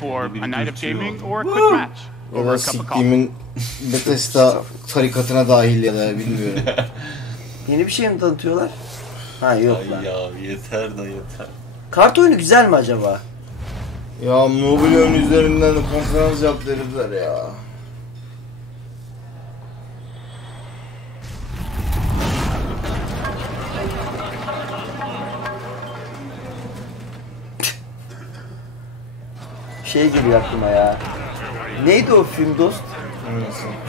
For a night of gaming or a quick match. Ya da siktiğimin Bethesda tarikatına dahil ya da bilmiyorum. Yeni bir şey mi tanıtıyorlar? Ha yok lan. Ya yeter da yeter. Kart oyunu güzel mi acaba? Ya mobil oyun üzerinden de konferans yap dediler ya. Şey geliyor aklıma ya. Neydi o film Dost?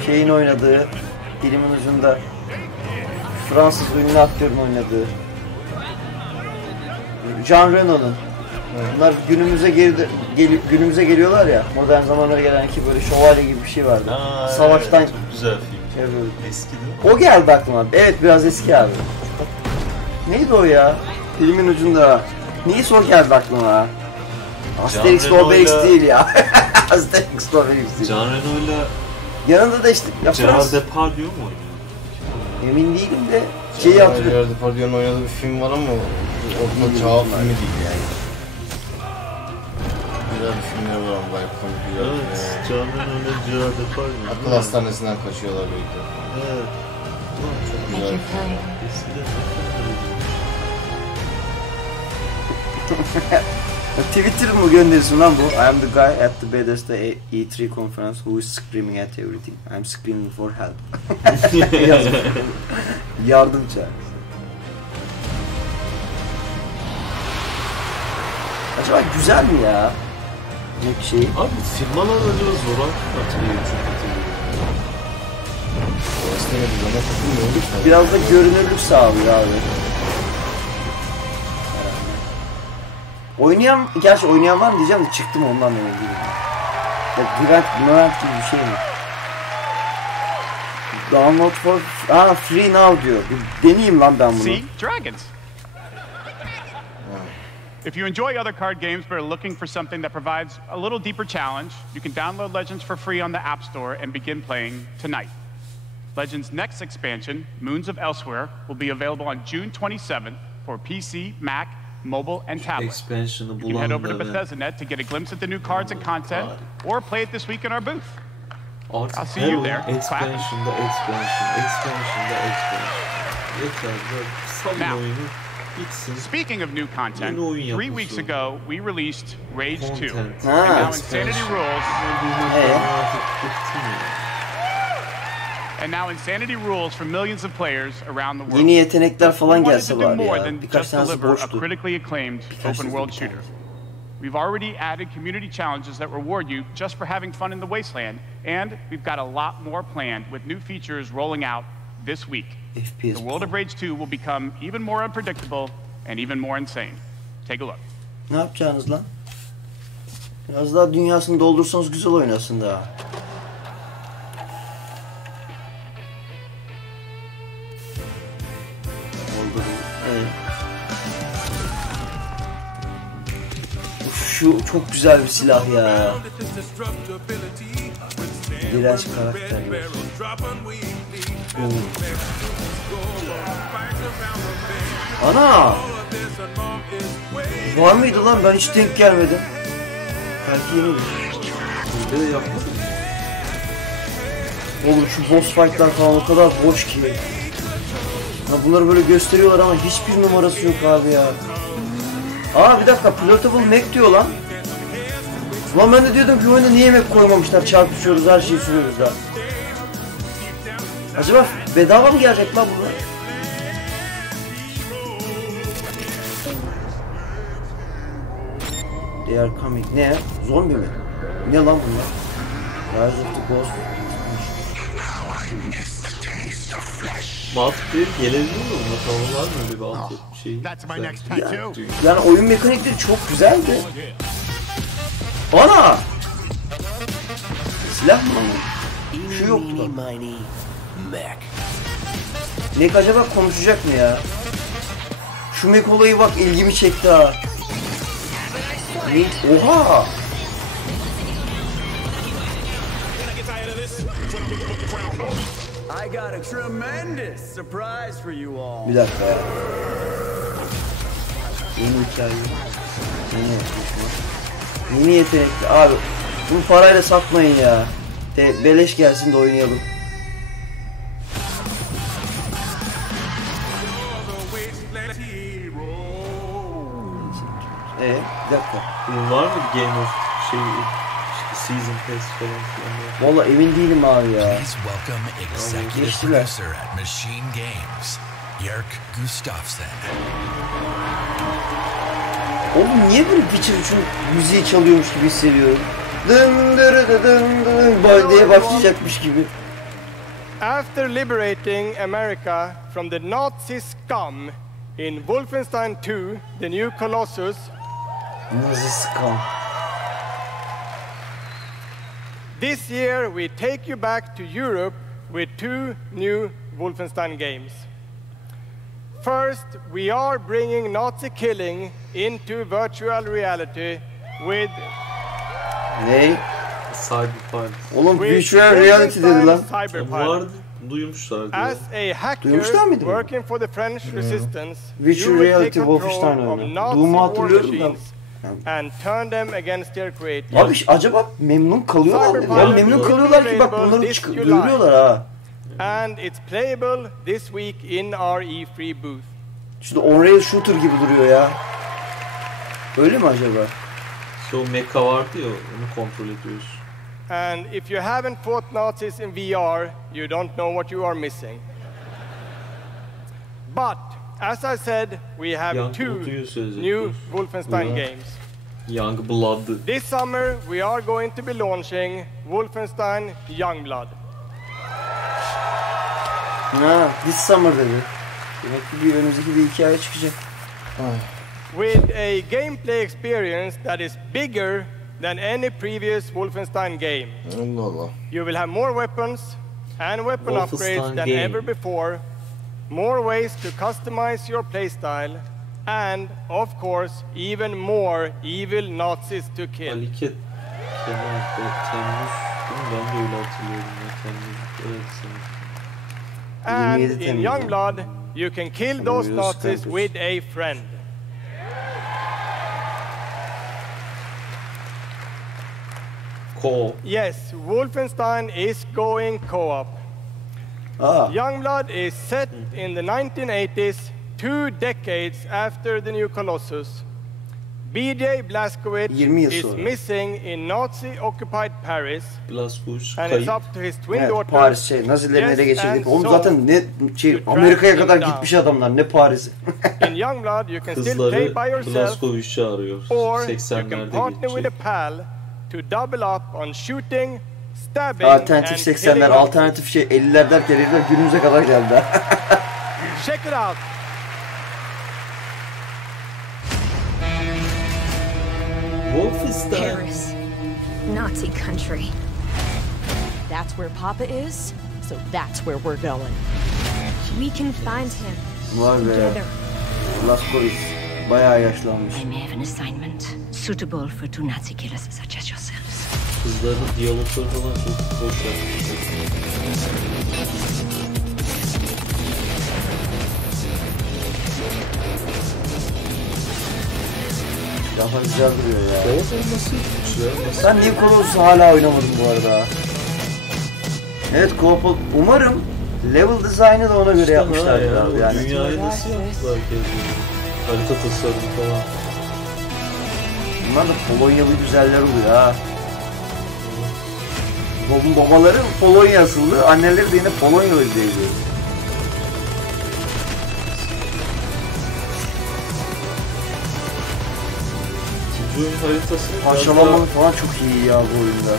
Şeyin oynadığı, dilimin ucunda. Fransız ünlü aktörün oynadığı. Jean Reno'nun. Bunlar günümüze geliyorlar ya. Modern zamanlara gelen ki böyle şövalye gibi bir şey vardı. Savaştan. Evet, çok güzel film. Evet. Eski değil mi? O geldi aklıma. Evet biraz eski abi. Neydi o ya? Dilimin ucunda. Neyse o geldi aklıma. Asterix Obelix değil ya. Asterix Obelix değil. Jean Reno'yla yanında da işte Gerard Depardieu mu oynuyor? Emin değilim de şeyi hatırlıyorum. Gerard Depardieu'nun oynadığı bir film var ama orta çağ filmi değil yani. Güzel bir filmler var ama bayağı komik güzel. Evet, Jean Reno'yla Gerard Depardieu. Akıl hastanesinden kaçıyorlar birlikte. Evet. Çok güzel. Twitter mı göndersin lan bu? I am the guy at the BETHESDA E3 conference who is screaming at everything. I'm screaming for help. Yardım çağır. Acaba güzel mi ya? Ne şey? Abi firmalar öyle zor atılıyor çünkü. Biraz da görünürlük sağlıyor abi. Gerçi oynayan var mı diyeceğim de çıktı mı ondan emin değilim. Ya Grant gibi bir şey mi? Download for... free now diyor. Bir deneyeyim lan ben bunu. See? Dragons. If you enjoy other card games but are looking for something that provides a little deeper challenge, you can download Legends for free on the App Store and begin playing tonight. Legends' next expansion, Moons of Elsewhere, will be available on June 27th for PC, Mac, mobile, and tablet. You can head over to BETHESDA.net to get a glimpse at the new cards and content, or play it this week in our booth. I'll see you there. Now, speaking of new content, 3 weeks ago we released Rage 2, and now Insanity Rules. And now Insanity Rules for millions of players around the world. Yeni yetenekler falan gelse bari ya. Birkaç tanesi boştu. A critically acclaimed open world shooter. We've already added community challenges that reward you just for having fun in the wasteland, and we've got a lot more planned with new features rolling out this week. The world of Rage 2 will become even more unpredictable and even more insane. Take a look. Ne yapacaksınız lan? Biraz daha dünyasını doldursanız güzel oynasın daha. Evet. Şu çok güzel bir silah ya. Direnç karakteri. Ana! Var mıydı lan? Ben hiç denk gelmedim. Belki yeni bir. Burada da yapmadım. Oğlum şu boss fight'lar falan o kadar boş ki. Ya bunları böyle gösteriyorlar ama hiçbir numarası yok abi ya. Aa bir dakika, Pilotable Mac diyor lan. Lan ben de diyordum ki oyunda niye Mac koymamışlar, çarpışıyoruz, her şeyi sürüyoruz da. Acaba bedava mı gelecek lan bunlar? They are coming. Ne? Zombi mi? Ne lan bunlar? Rise of the Ghost. Multiplayer gelebilir mi? Buna var mı öyle bir alt şey? Yani oyun mekanikleri çok güzeldi. Ana! Silah mı lan? Şu yoktu lan. Mac acaba konuşacak mı ya? Şu Mac olayı bak ilgimi çekti ha. Oha! I got a tremendous surprise for you all. Bir dakika ya. Yeni hikaye. Yeni yapmışlar. Yeni yetenekli. Abi bunu parayla satmayın ya. Beleş gelsin de oynayalım. Bir dakika. Bunun var mı Game of Season Pass falan filan? Vallahi emin değilim abi ya. Please welcome executive producer at Machine Games, Jörg Gustafsson. Oğlum niye böyle Witcher 3'ün müziği çalıyormuş gibi hissediyorum? Dın dırı dı dın dın diye başlayacakmış gibi. After liberating America from the Nazi scum in Wolfenstein 2, The New Colossus, Nazi scum. This year we take you back to Europe with 2 new Wolfenstein games. First, we are bringing Nazi killing into virtual reality with... Ne? Cyberpunk. Oğlum virtual reality dedi lan. Vardı, duymuşlardı. As a hacker working for the French resistance, Virtual reality Wolfenstein oyunu. Doom'u hatırlıyorum da. And turn them against their creator. Abi acaba memnun kalıyorlar mı? Ya memnun kalıyorlar ki bak bunları duyuruyorlar ha. And it's playable this week in our E3 booth. Şimdi on-rail shooter gibi duruyor ya. Öyle mi acaba? İşte o mecha vardı ya, onu kontrol ediyoruz. And if you haven't fought Nazis in VR, you don't know what you are missing. But as I said, we have Young 2 Blood new Wolfenstein games. Young Blood. This summer we are going to be launching Wolfenstein Youngblood. Ha, this summer dedi. Demek ki bir önümüzdeki bir hikaye çıkacak. With a gameplay experience that is bigger than any previous Wolfenstein game. Allah Allah. You will have more weapons and weapon Wolfenstein upgrades than game. ever before, more ways to customize your playstyle, and of course, even more evil Nazis to kill. Aliket Kemal Temmuz. Ben de öyle hatırlıyorum ya, Temmuz. Evet sanırım. And in Youngblood, you can kill those Nazis with a friend. Co-op. Yes, Wolfenstein is going co-op. Youngblood is set in the 1980s, 2 decades after the new Colossus. BJ Blazkowicz is missing in Nazi-occupied Paris, and it's up to his twin daughter. Paris Nazilerin ele geçirdik. Oğlum zaten ne Amerika'ya kadar gitmiş adamlar, ne Paris'i. In Youngblood, you can still play by yourself, or you can partner with a pal to double up on shooting, stabbing, alternatif 80'ler, alternatif 50'ler derken herifler günümüze kadar geldi. Check it out. Paris, Nazi country. That's where Papa is, so that's where we're going. We can find him together. Blazkowicz bayağı yaşlanmış. I may have an assignment suitable for 2 Nazi killers such as yourselves. Kızların diyalogları falan çok hoş yapmış. Daha güzel duruyor ya. Evet, nasıl yapmışlar? Ben niye Colossus'u hala oynamadım bu arada? Evet, co-op. Umarım level design'ı da ona göre yapmışlardır ya, abi yani. Dünyayı nasıl yaptılar kendini? Harita tasarımı falan. Bunlar da Polonyalı güzeller oluyor ha. Babaları Polonya asıllı, anneleri de yine Polonyalı diye diyor. Oyun haritasını parçalamalı falan çok iyi ya bu oyunda.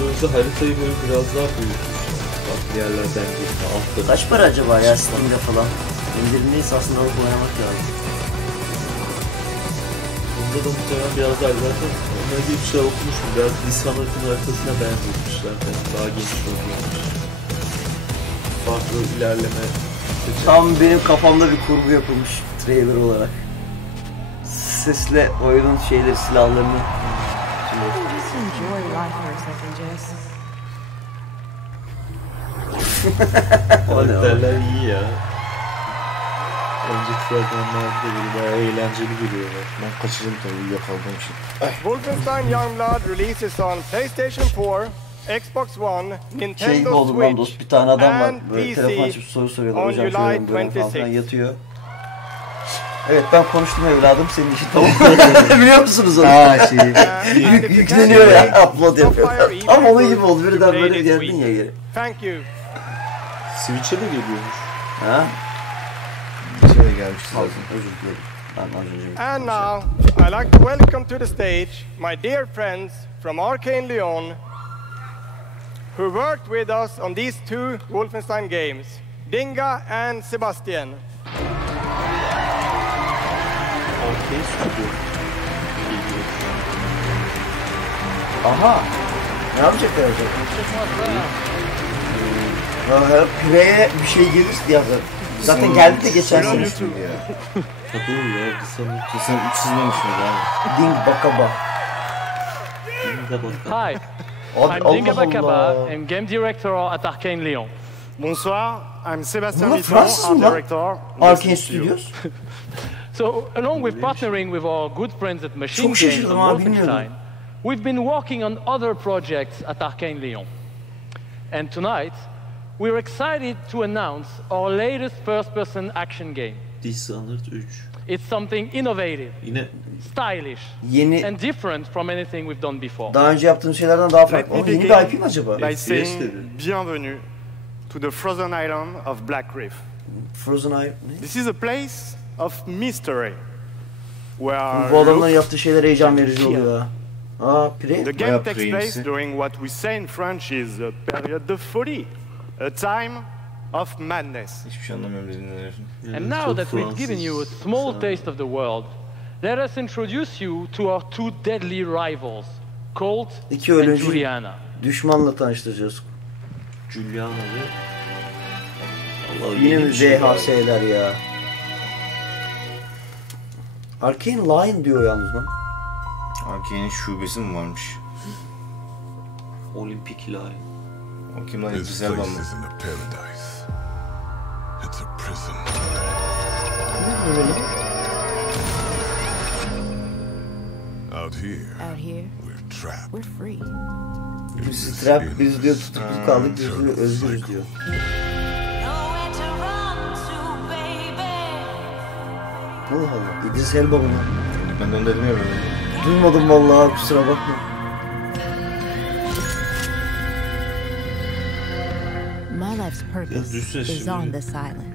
Oyunda haritayı böyle biraz daha büyütmüş. Farklı yerlerden geçme, altta. Kaç para acaba ya Steam'de falan? İndirimdeyse aslında alıp oynamak lazım. Bunda da muhtemelen biraz daha zaten onlara bir şey okumuşum. Biraz Dishonored'ın haritasına benzetmişler. Yani daha geniş oluyormuş. Farklı ilerleme. Tam benim kafamda bir kurgu yapılmış trailer olarak. Sesle oyunun şeyleri, silahlarını. Karakterler iyi ya. Önceki fragmanlarda böyle bayağı eğlenceli geliyorlar. Ben kaçırdım tabii uyuyakaldığım için. Wolfenstein Youngblood releases on PlayStation 4, Xbox One, Şey Nintendo oldu lan Dost, Switch, bir tane adam var and böyle PC telefon açıp soru soruyorlar. on Hocam July şöyle böyle falan 26. yatıyor. Evet ben konuştum evladım, senin işin tamam. Biliyor musunuz onu? Haa Yükleniyor ya, upload yapıyor. Ama onun gibi oldu, birden böyle geldin ya geri. Thank you. Switch'e de geliyormuş. Ha? Şöyle gelmişti zaten. Özür dilerim. Ben az önce And now, I'd like to welcome to the stage my dear friends from Arcane Lyon, who worked with us on these two Wolfenstein games, Dinga and Sebastian. Arkaya stüdyo. Aha! Ne yapacaklar acaba? Pireye bir şey gelirse yazar. Zaten geldi de geçen sene. Tabii ya, Sen 3 çizmemiş miydi abi? Ding bakaba. Hi, I'm Dinga Bakaba. I'm game director at Arcane Lyon. Bonsoir, I'm Sébastien Bunlar Mitton, Fransız art mı lan? director. Arcane Studios. So, along with partnering with our good friends at Machine Çok Games şaşırdım and abi, bilmiyordum. Wolfenstein, we've been working on other projects at Arcane Lyon. And tonight, we're excited to announce our latest first-person action game. Dishonored 3. It's something innovative, Yine stylish, Yeni, and different from anything we've done before. daha önce yaptığım şeylerden daha farklı. Let me Yeni bir begin IP mi acaba? by FPS saying dedi. bienvenue to the frozen island of Black Reef. Frozen Eye. This is a place of mystery, where Bu adamların look, yaptığı şeyler heyecan verici oluyor ha. Aa, Pire. the game Bayağı takes preyimsi. place during what we say in French is a period de folie, a time of madness. Hiçbir şey anlamıyorum dediğinden herifin. And now that we've given you a small taste of the world, let us introduce you to our two deadly rivals, Colt İki and ölümcül Juliana. düşmanla tanıştıracağız. Juliana ve... Allah Yine yeni mi bir şey var. VHS'ler ya? Arcane Lion diyor yalnız lan. Arkane'in şubesi mi varmış? Olimpik Lion. O kim lan? This İdris Elba place mı? isn't a paradise. It's a prison. Out here, we're trapped. We're free. Biz trap, biz diyor tutuklu kaldık, biz diyor özgürüz diyor. Allah Allah, İdris Elba mı lan? Ben de onu dedim ya böyle. Duymadım vallahi, kusura bakma. My life's purpose düşünsene is şimdi. on this island.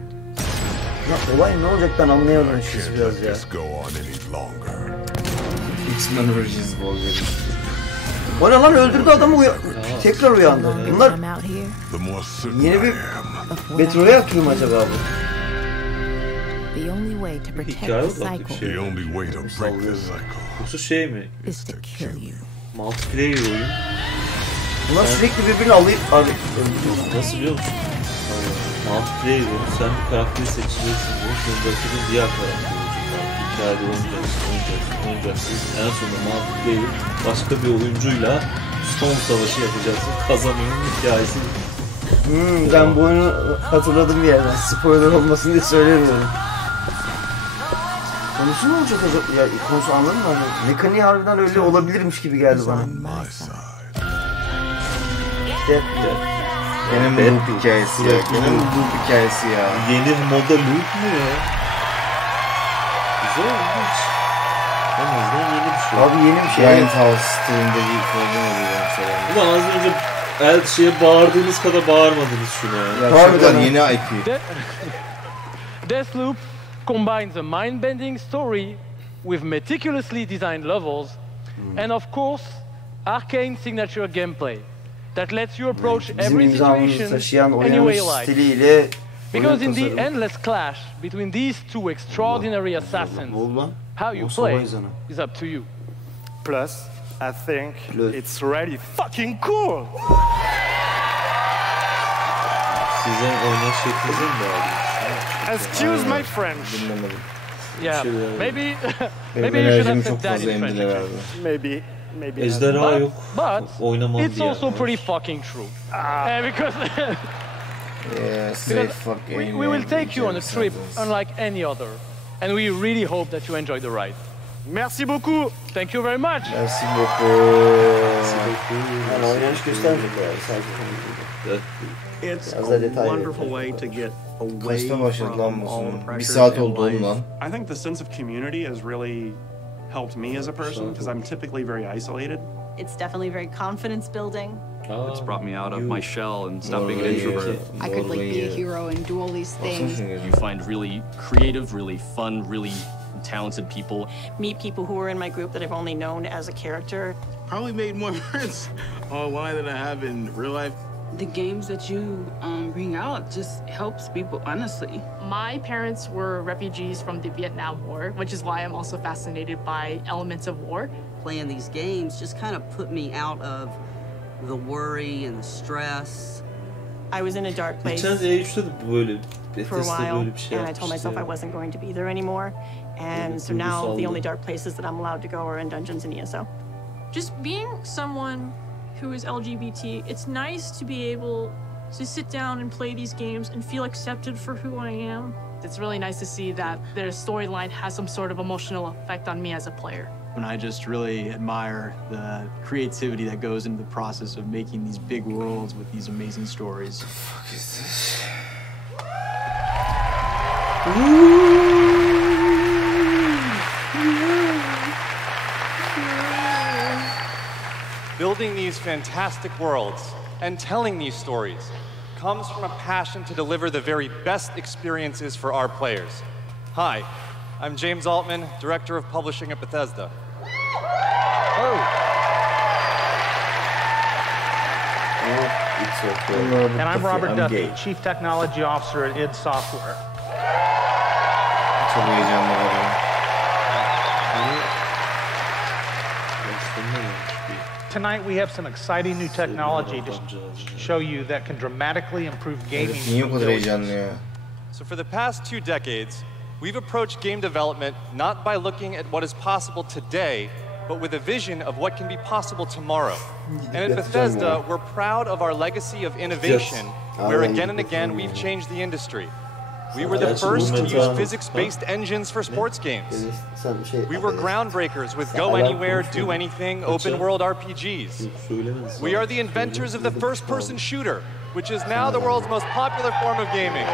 Ya olay ne olacak ben anlayamadım siz Can't biraz let ya. this go on any longer. X-Men Origins Wolverine. O ne lan, öldürdü adamı tekrar uyandı. Bunlar I'm out here. The more certain yeni bir I am, Of what Battle Royale türü mü acaba bu? the only way to protect Hikaye the odaklı bir cycle şey. the only way to break this cycle Yoksa şey mi? is to kill you. Multiplayer oyun. Bunlar sürekli birbirini alıp Nasıl biliyor musun? Multiplayer oyun. Sen bir karakteri seçeceksin. Bunun sonunda rakibin diğer karakteri olacak. Hikayede oynayacaksın. En sonunda multiplayer başka bir oyuncuyla son savaşı yapacaksın. Kazanmanın hikayesi. Ben bu oyunu hatırladım bir yerden. Spoiler olmasın diye söylemiyorum. Konusu ne olacak acaba? Ya konusu anladın mı? Hani mekaniği harbiden öyle olabilirmiş gibi geldi bana. on my side. İşte Benim loop hikayesi ya. Benim loop hikayesi ya. Yeni moda loot mu ya? Güzel olmuş. En azından yeni bir şey. abi yeni bir şey. Giant House stilinde bir problem oluyor mesela. Ulan az önce şeye bağırdığınız kadar bağırmadınız şuna ya. Ya çocuklar yeni IP. Deathloop combines a mind-bending story with meticulously designed levels, and of course, Arcane signature gameplay that lets you approach Bizim every imzamızı situation taşıyan any way oynanış you like. stiliyle oyun Because in the tasarımı. endless clash between these two extraordinary assassins, Oldu lan. how you O play sobayız ana. is up to you. Plus, I think Plus. it's really fucking cool. Sizin oynaş şeklinize mi bağlı? Excuse my French. Dinlemedim. Yeah, Sure. maybe Benim maybe you should have enerjimi said çok that fazla in French. emdiler abi. Maybe. Ejderha yok. But Oynamam it's diye. also pretty fucking true. Because We will take you on a trip unlike any other, and we really hope that you enjoy the ride. Merci beaucoup. Thank you very much. Merci beaucoup. Yani oynanış göstermeyecek yani. It's a wonderful way to get away Kaçta başladı from lan bu all the sonu? Bir pressures saat in oldu oğlum life. lan. I think the sense of community has really helped me as a person because I'm typically very isolated. It's definitely very confidence building. It's brought me out of my shell and stopped being an introvert. I could like be a hero and do all these things. You find really creative, really fun, really talented people. Meet people who are in my group that I've only known as a character. Probably made more friends online than I have in real life. The games that you bring out just helps people, honestly. My parents were refugees from the Vietnam War, which is why I'm also fascinated by elements of war. Playing these games just kind of put me out of the worry and the stress. I was in a dark place for a while, and I told myself I wasn't going to be there anymore. And so now the only dark places that I'm allowed to go are in dungeons and ESO. Just being someone who is LGBT, it's nice to be able to sit down and play these games and feel accepted for who I am. It's really nice to see that their storyline has some sort of emotional effect on me as a player. And I just really admire the creativity that goes into the process of making these big worlds with these amazing stories. What the fuck is this? Building these fantastic worlds and telling these stories comes from a passion to deliver the very best experiences for our players. Hi, I'm James Altman, Director of Publishing at Bethesda. And I'm Robert Duffy, Chief Technology Officer at id Software. Çok heyecanlı. Tonight we have some exciting new technology to show you that can dramatically improve gaming. So for the past 2 decades, we've approached game development not by looking at what is possible today, but with a vision of what can be possible tomorrow. And at Bethesda, we're proud of our legacy of innovation, where again and again we've changed the industry. We were the first to use physics-based engines for sports games. We were groundbreakers with go anywhere, do anything, open-world RPGs. We are the inventors of the first-person shooter, which is now the world's most popular form of gaming.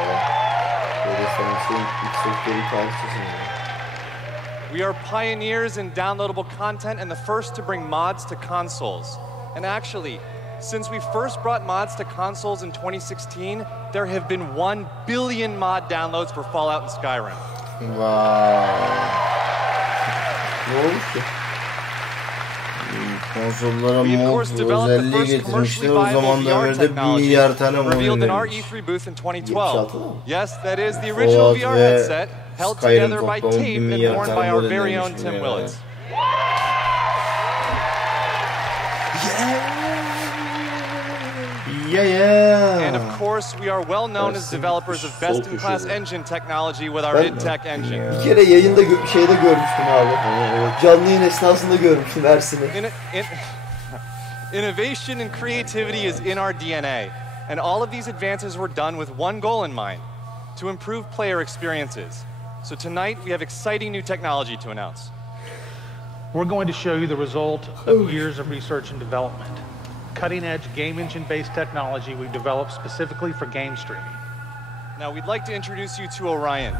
We are pioneers in downloadable content and the first to bring mods to consoles. And actually, since we first brought mods to consoles in 2016, there have been 1 billion mod downloads for Fallout and Skyrim. Konsollara mod özelliği getirmişler. O zaman da öyle 1 milyar tane mod revealed in our verilmiş. E3 booth in 2012. Yes, that is the original VR headset held together by tape and worn by our very own Tim Willits. And of course, we are well known as developers of best-in-class engine technology with our id Tech engine. Bir kere yayında şeyde görmüştüm abi. Canlı yayın esnasında görmüştüm Ersin'i. Innovation and creativity is in our DNA, and all of these advances were done with one goal in mind: to improve player experiences. So tonight, we have exciting new technology to announce. We're going to show you the result of years of research and development. Cutting-edge game engine-based technology we've developed specifically for game streaming. Now, we'd like to introduce you to Orion.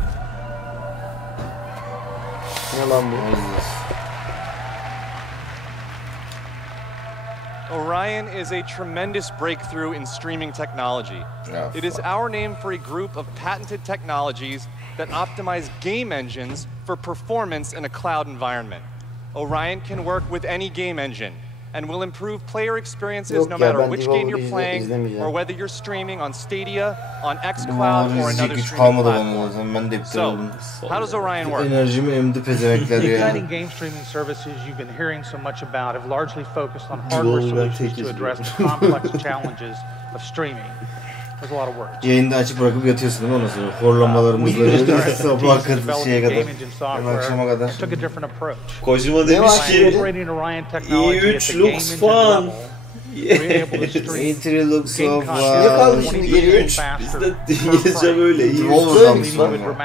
Orion is a tremendous breakthrough in streaming technology. It is our name for a group of patented technologies that optimize game engines for performance in a cloud environment. Orion can work with any game engine and will improve player experiences no matter which game you're playing or whether you're streaming on Stadia, on xCloud, or another streaming platform. So, how does Orion work? The exciting game streaming services you've been hearing so much about have largely focused on hardware solutions to address the complex challenges of streaming. There's a lot of work. Yayında açık bırakıp yatıyorsun değil mi ondan sonra? Horlamalarımızla sabah kadar şeye kadar. Akşama kadar. Took a different approach. Kojima demiş ki E3 looks fun. Entry looks so Ne kaldı şimdi geriye? Bizde İngilizce böyle iyi. Devolver'mış lan. Yok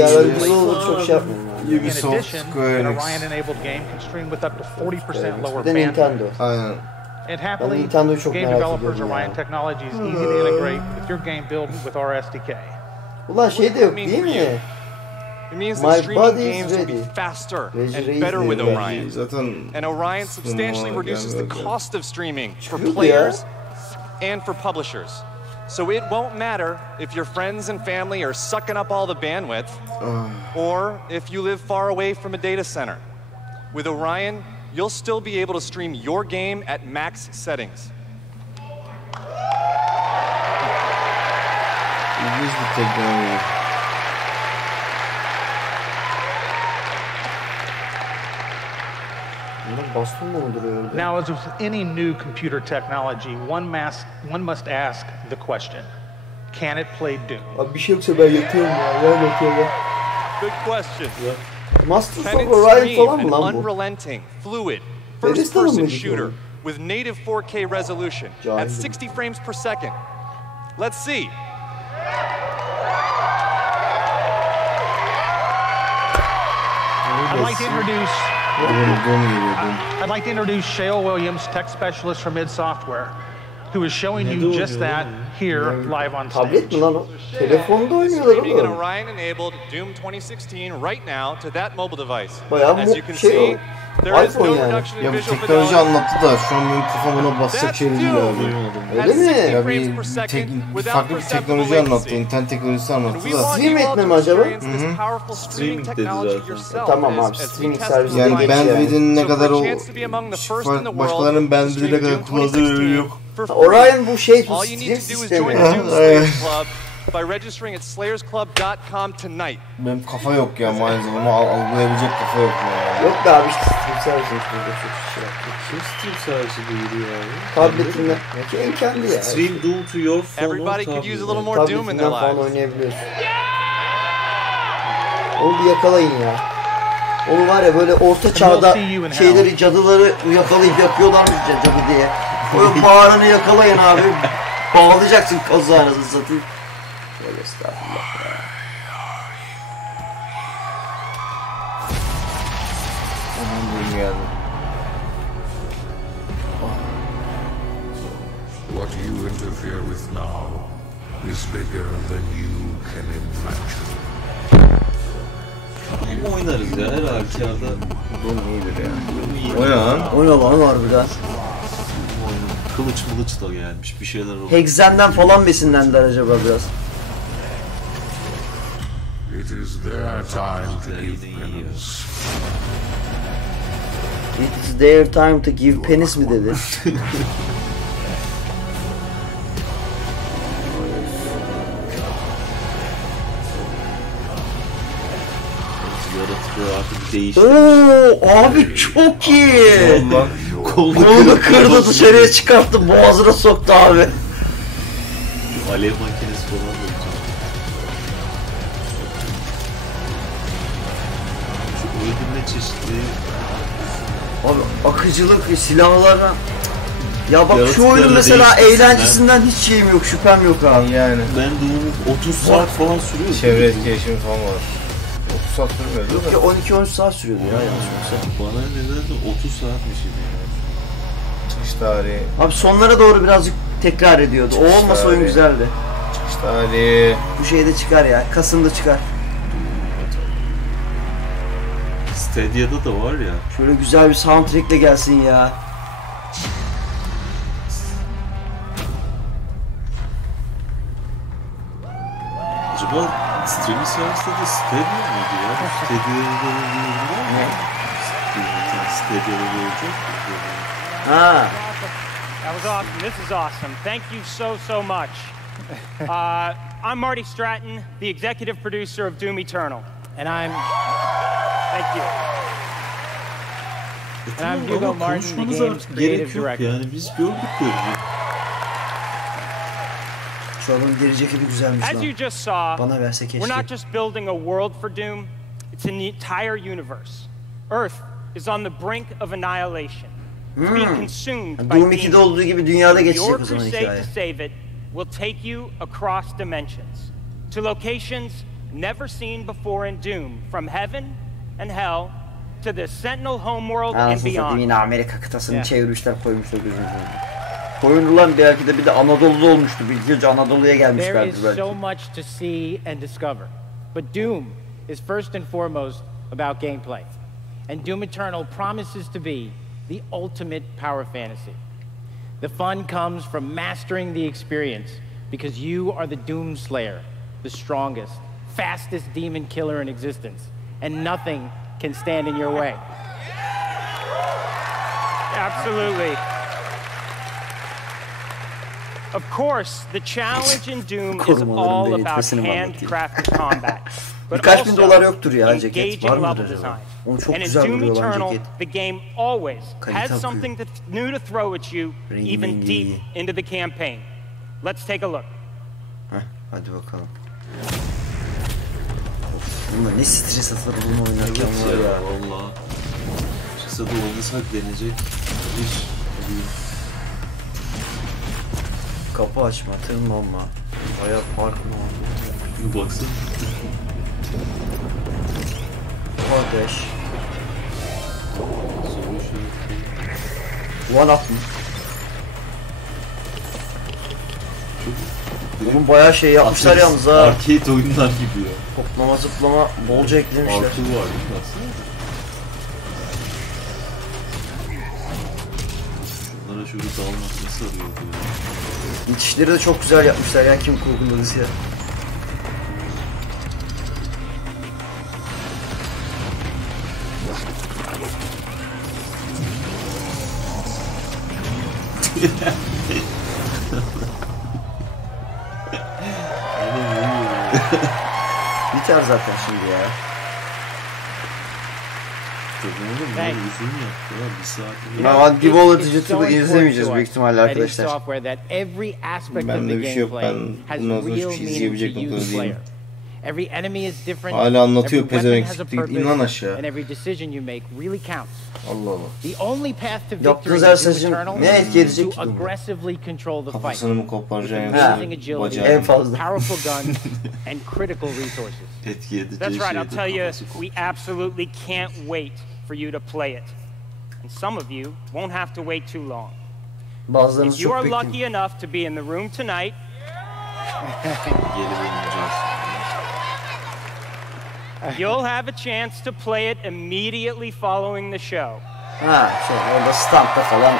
ya ben Devolver çok şey yapmıyorum. Ubisoft, Square Enix. Bir de Nintendo. Aynen. And Ben happily, Nintendo'yu çok game merak developers ediyorum Orion ya. Technology is easy to integrate with your game build with our SDK. Ulan şey de yok değil mi? It means My that streaming body is games will be ready. faster Ready, and ready, better with ready. Orion. Zaten And Orion substantially Sunumu reduces the gelmedi. cost of streaming for Çıkıyordu players and for publishers. So it won't matter if your friends and family are sucking up all the bandwidth or if you live far away from a data center. With Orion, you'll still be able to stream your game at max settings. İlginç bir teknoloji. Baston mu duruyor orada? Now, as with any new computer technology, one must ask the question: can it play Doom? Abi bir şey yoksa ben yatıyorum ya. Ben yatıyorum. Good question. Masters Can of it Orion stream falan mı an lan bu? unrelenting, fluid, Bethesda'nın first-person mıydı shooter bu? with native 4K resolution at 60 frames per second? Let's see. I'd like to introduce. I'd like to introduce Shale Williams, tech specialist from id Software, who is showing you just that here live on stage. Tablet mi lan o? Telefonda oynuyorlar Streaming an oğlum. Orion-enabled Doom 2016 right now to that mobile device. Bayağı As you can see, şey there is iPhone no yani. reduction in Ya bu visual teknoloji fidelity. anlattı da şu an benim kafam ona basacak şey değil abi. Öyle mi? Ya bir farklı bir teknoloji anlattı. İnternet teknolojisi anlattı da. Stream etme mi acaba? Streaming dedi zaten. Tamam abi streaming servisi Yani geç bandwidth'in ne kadar o başkalarının bandwidth'i ne kadar kullandığı yok. Orion bu şey All you stream need to do is sistemi. join the Doom Slayers Club by registering at slayersclub.com tonight. Benim kafa yok ya maalesef onu algılayabilecek kafa yok ya. Yok da abi işte stream servisi burada çok şey yapıyor. Kim Steam servisi duyuruyor abi? Tabletimle. Kendi ya. Stream Doom to your phone. Everybody could use a little more Doom in their Tabletinden falan lives. oynayabiliyorsun. Onu bir yakalayın ya. Onu var ya böyle orta çağda şeyleri cadıları yakalayıp yapıyorlarmış ya cadı diye. O bağıranı yakalayın abi. Bağlayacaksın kazanızı satayım. Şöyle estağfurullah ya. Aman diyeyim geldi. What you interfere with now is bigger than you can imagine. Oynarız ya her halükarda. Doom iyidir ya. İyi. Oyna lan. Oyna lan harbiden. Kılıç da gelmiş bir şeyler oldu. Hexen'den falan besinlendiler acaba biraz. It is their time to give penance. It is their time to give penis mi dedi? Yaratıklar artık değişti. Oo abi çok iyi. Kolunu kırdı dışarıya çıkarttı boğazına soktu abi. Alev makinesi falan da olacak. Şu öldürme çeşitli. Abi akıcılık silahlara. Ya bak şu oyunun Yaratıklarla mesela değiştirsinler. eğlencesinden hiç şeyim yok şüphem yok abi. Yani. Ben Doom'u 30 saat falan sürüyor. Çevre etkileşimi falan var. 30 saat sürmüyor değil mi? Yok ya 12-13 saat sürüyordu ya yanlış yoksa. Bana nedense 30 saatmiş gibi. Çıkış tarihi. Abi sonlara doğru birazcık tekrar ediyordu. O olmasa oyun güzeldi. Çıkış tarihi. Bu şeyde çıkar ya. Kasım'da çıkar. Stadia'da da var ya. Şöyle güzel bir soundtrack'le gelsin ya. Acaba streaming serviste de Stadia mıydı ya? Stadia'da da duyurdular mı? Stadia'da duyuracak mı? Ha. That was awesome. This is awesome. Thank you so much. I'm Marty Stratton, the executive producer of Doom Eternal. And thank you. And I'm Hugo Martin, the game's creative director. Yani biz gördük böyle. Şu adamın deri ceketi güzelmiş As lan. you just saw, Bana verse keşke. we're not just building a world for Doom, it's an entire universe. Earth is on the brink of annihilation. to be consumed by Doom 2'de olduğu gibi dünyada Your geçecek o zaman crusade hikaye. to save it will take you across dimensions to locations never seen before in Doom, from heaven and hell to the Sentinel homeworld and Anasını satayım, beyond. yine Amerika kıtasını çevirmişler, koymuşlar gözümüzün önüne. Koyunlular belki de bir de Anadolu'da olmuştu. Bir önce Anadolu'ya There gelmişlerdir is belki. so much to see and discover, but Doom is first and foremost about gameplay. And Doom Eternal promises to be the ultimate power fantasy. The fun comes from mastering the experience because you are the Doom Slayer, the strongest, fastest demon killer in existence, and nothing can stand in your way. Absolutely. Of course, the challenge in Doom is all about handcrafted combat. Birkaç bin dolar yoktur ya ceket. Var mıdır level acaba? design. Onu çok And in güzel Doom duruyor lan Eternal, ceket. the game always Kalite has something new to throw at you, Rengi even mengi deep iyi. into the campaign. Let's take a look. Hadi bakalım. Bunlar ne stres atar bunu oynarken var ya. Valla. Çıksa da oynasak deneyecek. Hiç. Kapı açma, tırmanma. Hayat park mı oldu? Bir baksana. Kardeş. One up mı? Oğlum bayağı şey yapmışlar yalnız ha. Arcade oyunlar gibi ya. Toplama zıplama bolca eklemişler. Artı var baksana. Şunlara şöyle dağılmasını sarıyordu ya. İçişleri de çok güzel yapmışlar ya, kim kurguladısı ya. Biter zaten şimdi ya. Böyle uzun yaptı ya, bir saat. Ben Adgi Wallet'ı YouTube'da izlemeyeceğiz büyük ihtimalle arkadaşlar. Bende bir şey yok, ben bundan sonra hiçbir şey izleyebilecek noktada değilim. Every enemy is different. Hala anlatıyor every pezevenk, weapon has a siktir git, inan purpose, aşağı. and every decision you make really counts. Allah Allah. The only path to victory Yaptığınız her in Doom seçim Eternal ne etki edecek is ki to Doom'u? aggressively control the fight. Kafasını mı koparacaksın With yoksa amazing agility, en fazla. powerful guns, and critical resources. Etki edeceği That's right, I'll şeyde tell you, kafası koptu. we absolutely can't wait for you to play it. And some of you won't have to wait too long. Bazılarınız If you çok are bekliyor. lucky enough to be in the room tonight, Geri oynayacağız. you'll have a chance to play it immediately following the show. Ha, şey orada standta falan.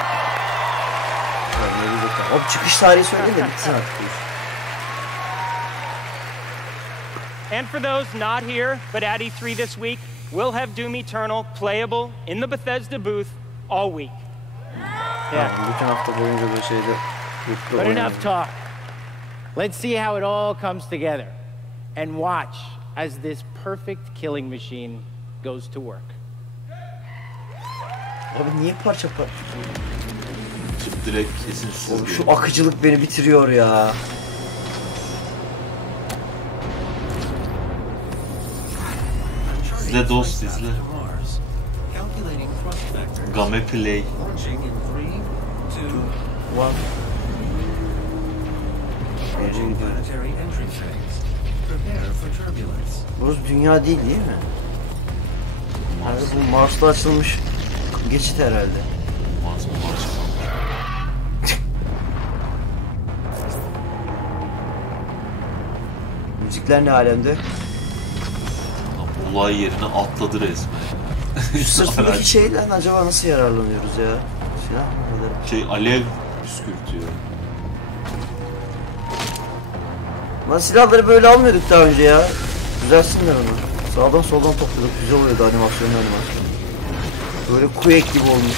O çıkış tarihi söyle de bitsin artık. And for those not here, but at E3 this week, we'll have Doom Eternal playable in the Bethesda booth all week. Yeah. Bütün hafta boyunca böyle şeyde But enough talk. Let's see how it all comes together, and watch as this perfect killing machine goes to work. Abi niye parça parça? Direkt kesinsiz. Oğlum, şu akıcılık beni bitiriyor ya. İzle Dost, izle. Game Play. Burası dünya değil mi? Abi bu Mars'ta açılmış geçit herhalde. Mars. Müzikler ne alemde? Olay yerine atladı resmen. Şu sırtındaki şeyden acaba nasıl yararlanıyoruz ya? Şey alev püskürtüyor. Lan silahları böyle almıyorduk daha önce ya. Düzelsinler onu. Sağdan soldan topladık. Güzel oluyordu animasyonu. Böyle Quake gibi olmuş.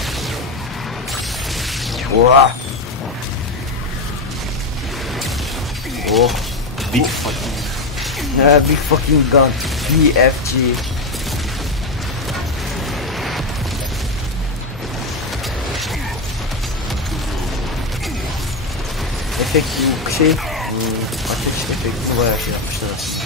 Oha! Oh! Big fucking... Big fucking gun. BFG. Efekt şey... ateş efektini bayağı şey yapmışlar aslında.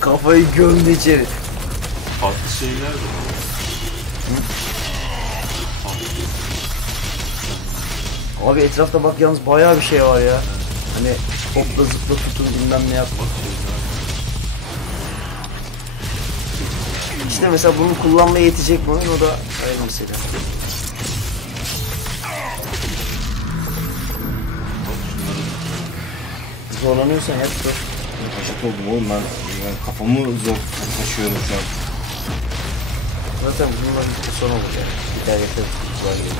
Kafayı gömdü içeri. Farklı şeyler de var. Abi etrafta bak yalnız bayağı bir şey var ya. Hani hopla zıpla tutun bilmem ne yapmak. İşte mesela bunu kullanmaya yetecek mi oyun, o da ayrı mesele. Zorlanıyorsan yap dur. Aşık oldum oğlum ben kafamı zor taşıyorum şu an. Zaten bununla bir son olur yani. Bir daha yeter. Güzel geliyor.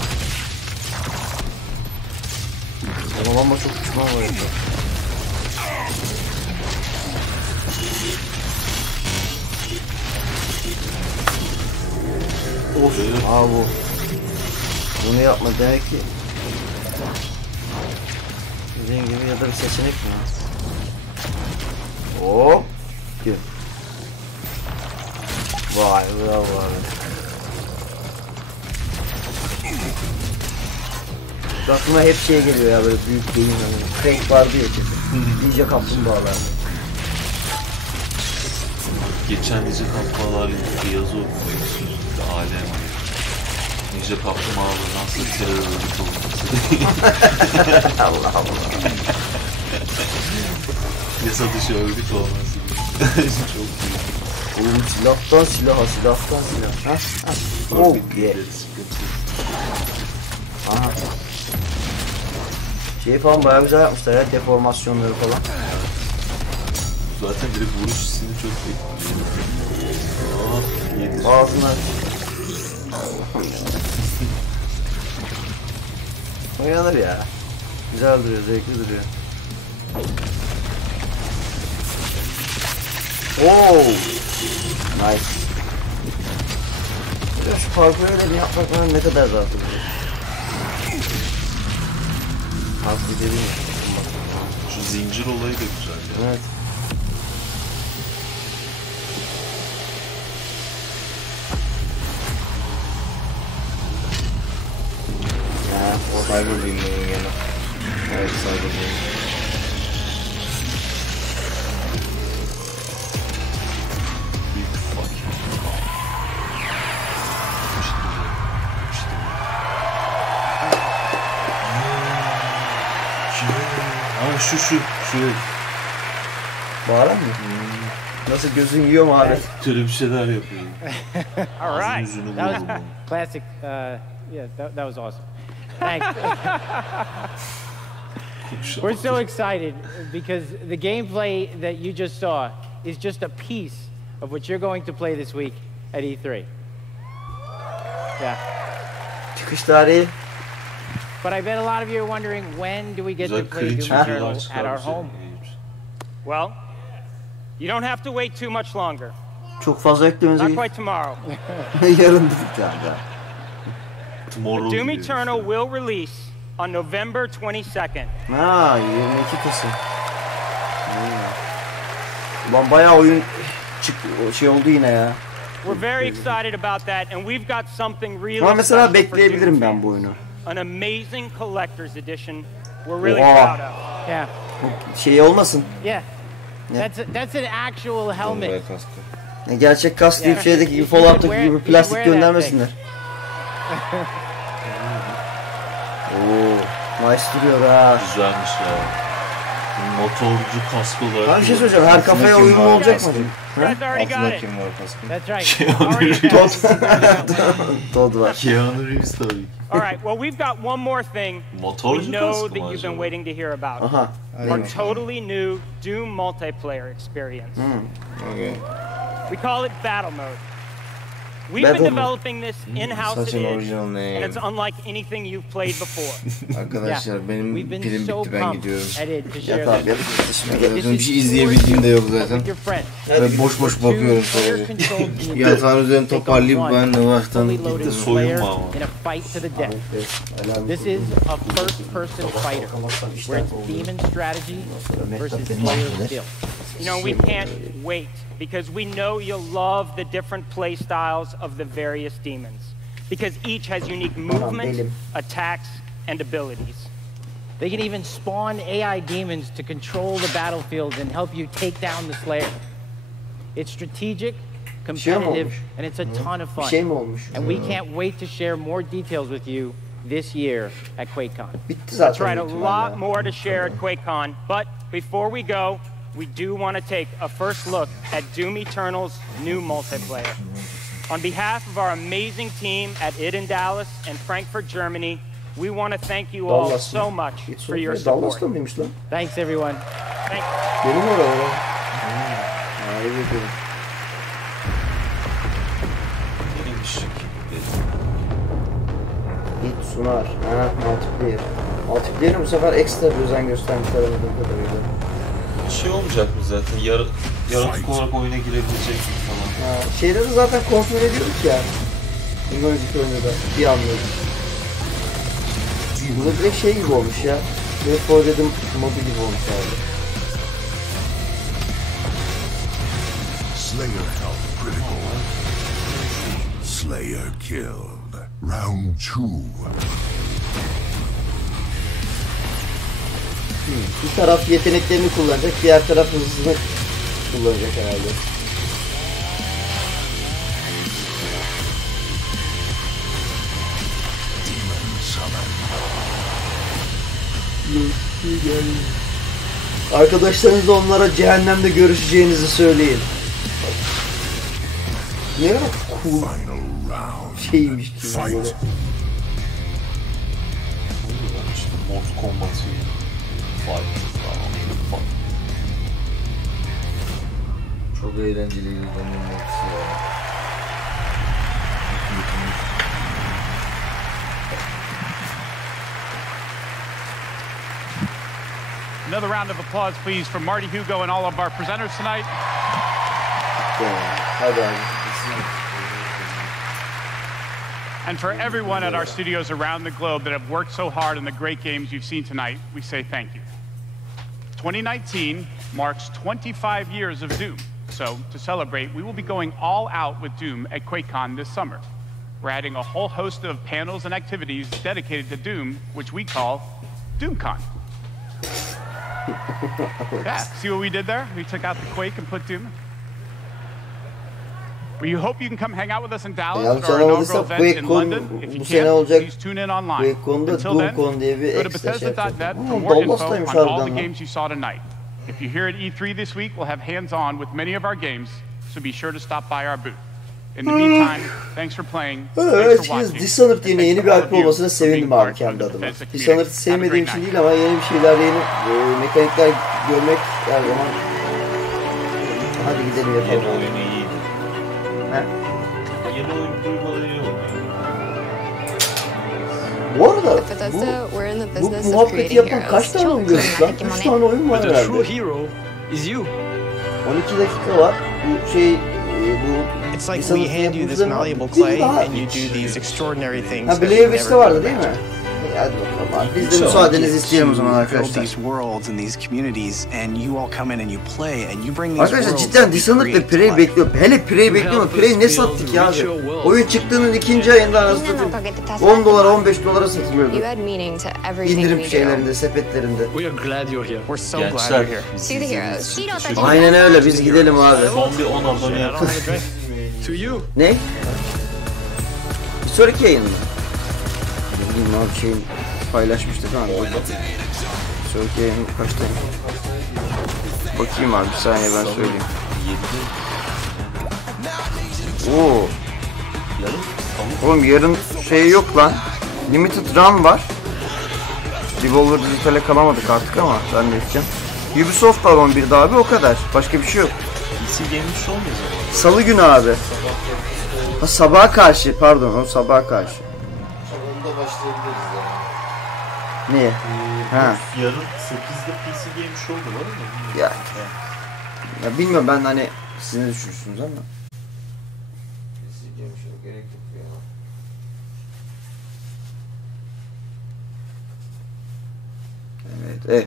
Ama çok düşman var ya. Of. Aa bu. Bunu yapma demek ki. Dediğin gibi ya da bir seçenek mi? Hop. Gir. Vay bravo abi. Aklıma hep şey geliyor ya, böyle büyük değil hani. Crank vardı ya çünkü. Ninja kaplumbağalar. Geçen Ninja kaplumbağalarla ilgili yazı okumuştum. Alem. Ninja kaplumbağalar nasıl terör örgütü olması. Allah Allah. Yasa dışı örgüt olması. Çok iyi. Oğlum silahtan silaha, silahtan silah. Ha? Oh yeah. Aha. Şey falan bayağı güzel yapmışlar ya, deformasyonları falan. Zaten direkt vuruş hissini çok bekliyor. Ağzına. Oynanır ya. Güzel duruyor, zevkli duruyor. Oh, nice. Ya şu parkurları bir yapmak bana ne kadar rahat oluyor. Parkur dediğim ya. Şu zincir olayı da güzel ya. Evet. O Cyber Beam'lerin yanı. Evet, Cyber Beam. Ama şu. Bağıran mı? Nasıl gözün yiyor mu abi? Şöyle bir şeyler yapıyor. All right. That was classic. Yeah, that was awesome. Thanks. We're so excited because the gameplay that you just saw is just a piece of what you're going to play this week at E3. Yeah. Çıkış tarihi. But I bet a lot of you are wondering, when do we get to play Doom Eternal at our home? Well, you don't have to wait too much longer. Çok fazla eklemenize Not quite tomorrow. Yarın dedik galiba. Doom Eternal will release on November 22nd. Ha, 22 Kasım. Ulan bayağı oyun şey oldu yine ya. We're very excited about that, and we've got something really Ama mesela special for bekleyebilirim Doom ben bu oyunu. An amazing collector's edition we're really proud of. Yeah. Şey olmasın. Yeah. That's an actual helmet. Gerçek kask deyip şeydeki gibi Fallout'taki gibi plastik göndermesinler. Oo, nice duruyor ha. Güzelmiş ya. Motorcu kask olarak. Ben bir şey söyleyeceğim, her kafaya uyumlu olacak mı? Altında kim var kaskın? That's right. Keanu Reeves. Todd var. Keanu Reeves tabii ki. All right, well, we've got one more thing we know that you've been waiting to hear about. Our totally new Doom multiplayer experience. Okay. We call it Battle Mode. We've been developing this in-house at Edge, and it's unlike anything you've played before. Arkadaşlar benim pilim bitti, ben gidiyorum. Yat abi, bir şey izleyebildiğim de yok zaten. Böyle boş boş bakıyorum sadece. Yatağın üzerine toparlayıp ben de baştan gitti. Soyunma ama. This is a first-person fighter, where it's demon strategy versus player skill. You know, we can't wait, because we know you'll love the different play styles of the various demons, because each has unique movement, attacks, and abilities. They can even spawn AI demons to control the battlefield and help you take down the Slayer. It's strategic, competitive, and it's a ton of fun. And we can't wait to share more details with you this year at QuakeCon. That's right, a lot more to share at QuakeCon. But before we go, we do want to take a first look at Doom Eternal's new multiplayer. On behalf of our amazing team at id in Dallas and Frankfurt, Germany, we want to thank you all so much for your support. Thanks, everyone. Thank Benim oralara. Evet. Git sunar. Ha, multiplayer. Multiplayer'e bu sefer ekstra bir özen göstermişler anladığım kadarıyla. Şey olmayacak mı zaten? Yaratık olarak oyuna girebilecek falan. Ha, şeyleri zaten kontrol ediyorduk ya. Bundan önceki oyunda da bir anlıyorduk. Bu da direkt şey gibi olmuş ya. Left 4 Dead'in modu gibi olmuş abi. Slayer health critical. Slayer killed. Round 2. Bir taraf yeteneklerini kullanacak, diğer taraf hızını kullanacak herhalde. Arkadaşlarınızla onlara cehennemde görüşeceğinizi söyleyin. Ne kadar cool şeymiş ki böyle. Mortal Kombat Çok eğlenceliydi onun ortası ya. Another round of applause, please, from Marty Hugo and all of our presenters tonight. And for everyone at our studios around the globe that have worked so hard on the great games you've seen tonight, we say thank you. 2019 marks 25 years of Doom. So, to celebrate, we will be going all out with Doom at QuakeCon this summer. We're adding a whole host of panels and activities dedicated to Doom, which we call DoomCon. Yeah, see what we did there? We took out the Quake and put Doom. We hope you can come hang out with us in Dallas at our inaugural event in London. If you can't, please tune in online. Until then, go to BETHESDA.net for more info on all the games you saw tonight. If you're here at E3 this week, we'll have hands-on with many of our games, so be sure to stop by our booth. In the meantime, thanks for playing, thanks for watching. Dishonored yine yeni bir IP olmasına sevindim abi kendi adıma. Dishonored sevmediğim için değil ama yeni bir şeyler, yeni mekanikler görmek her zaman. Hadi gidelim yapalım. Yeni oyunu iyi. Yeni oyun duymaları iyi oldu. Bu arada bu muhabbeti yapan kaç tane oyun gördük lan? 3 tane oyun var herhalde. 12 dakika var. Bu şey It's like we hand you this malleable clay and you do these extraordinary things. Ha, Blair Witch'te vardı değil mi? Hadi bakalım abi. Biz de müsaadenizi isteyelim o zaman arkadaşlar. Arkadaşlar cidden Dishonored ve Prey bekliyor. Hele Prey bekliyor mu? Prey ne sattık ya abi? Oyun çıktığının 2. ayında anasını $10 $15 satılıyordu. İndirim şeylerinde, sepetlerinde. Aynen öyle, biz gidelim abi. Son bir 10 abone yapalım. Ne? Bir sonraki yayın mı? Bilmiyorum abi, şeyin paylaşmıştı falan. Sonraki yayın kaçtaymış? Bakayım abi, bir saniye ben söyleyeyim. Oo. Oğlum yarın şey yok lan. Limited Run var. Devolver Digital'e kalamadık artık ama ben de içeceğim. Ubisoft var 11'de abi, o kadar. Başka bir şey yok. PC gelmiş olmuyor zaman. Salı günü abi. Ha, sabaha karşı, pardon, o sabaha karşı. Onda başlayabiliriz yani. Niye? Ha. Yarın 8'de PC gelmiş oldu var mı? Ya bilmiyorum, ben hani siz ne düşünürsünüz ama. Gerek yok ya. Evet.